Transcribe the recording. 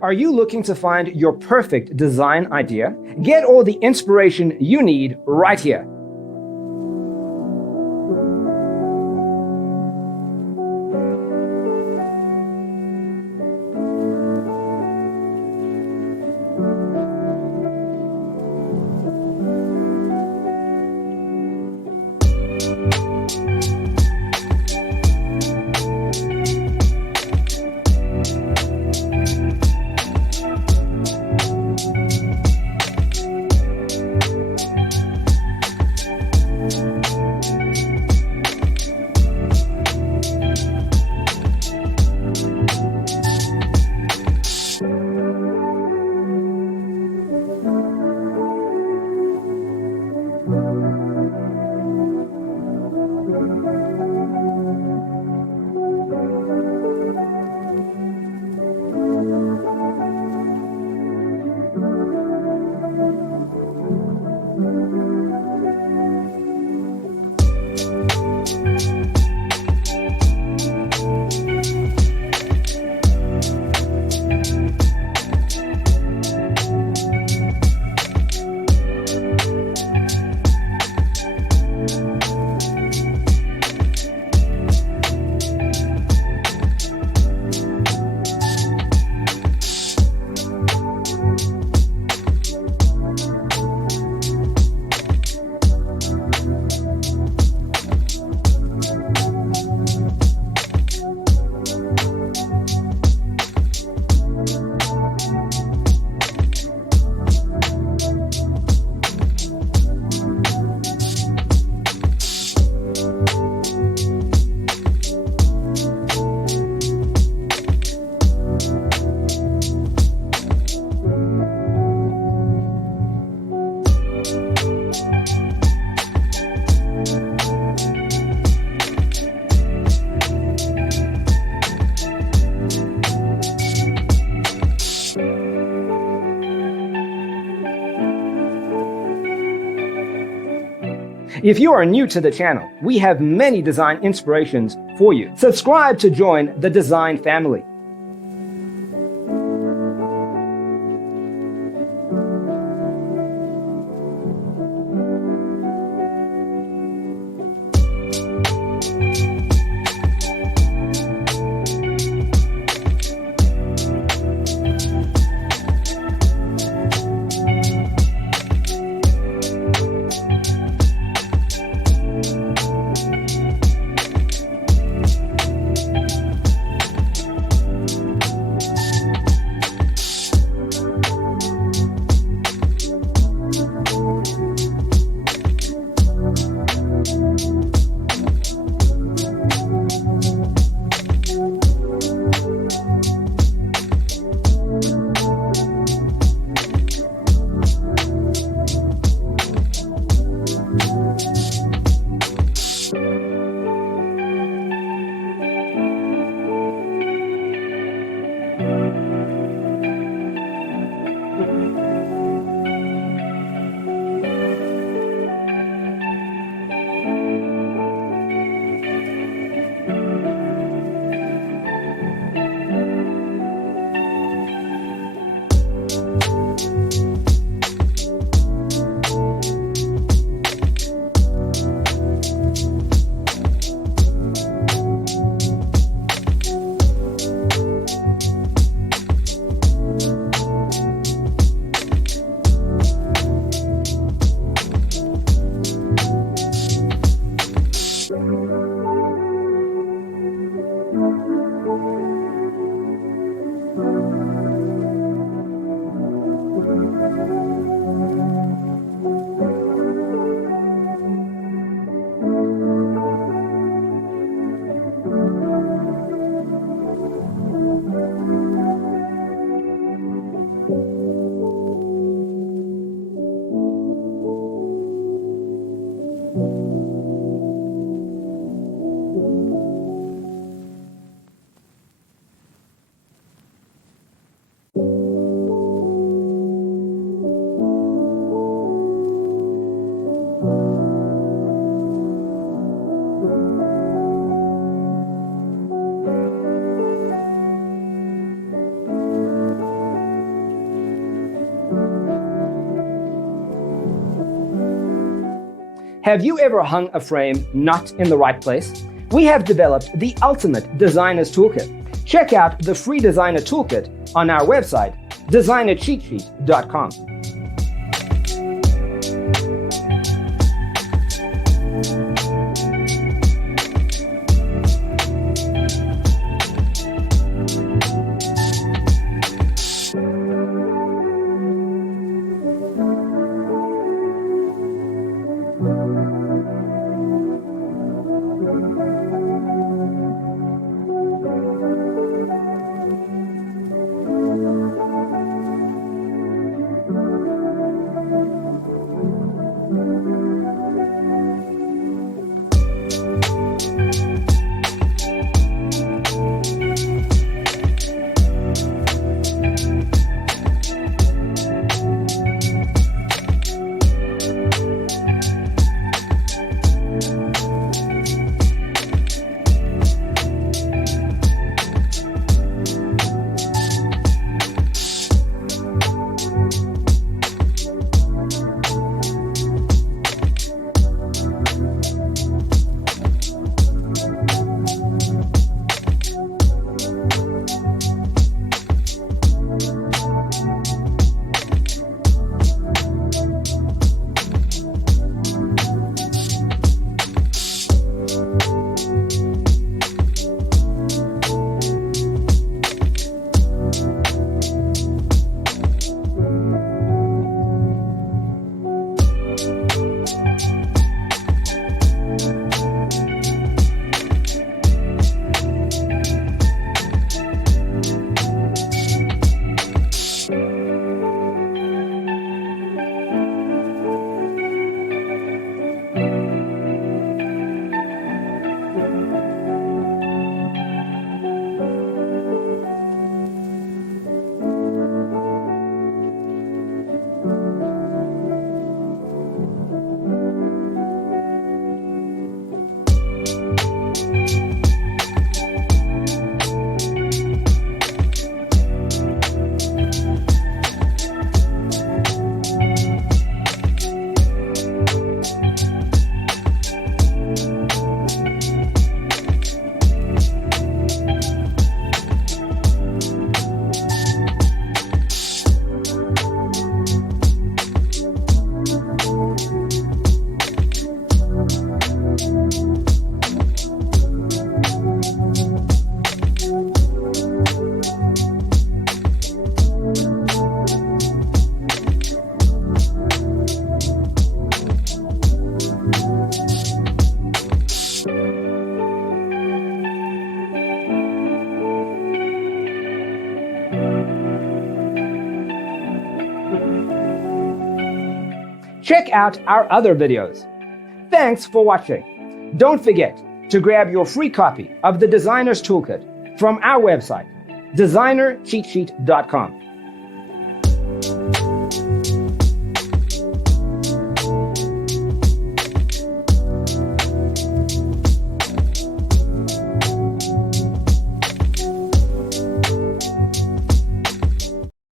Are you looking to find your perfect design idea? Get all the inspiration you need right here. If you are new to the channel, we have many design inspirations for you. Subscribe to join the design family. Have you ever hung a frame not in the right place? We have developed the ultimate designer's toolkit. Check out the free designer toolkit on our website, designercheatsheet.com. Check out our other videos. Thanks for watching. Don't forget to grab your free copy of the Designer's Toolkit from our website, designercheatsheet.com.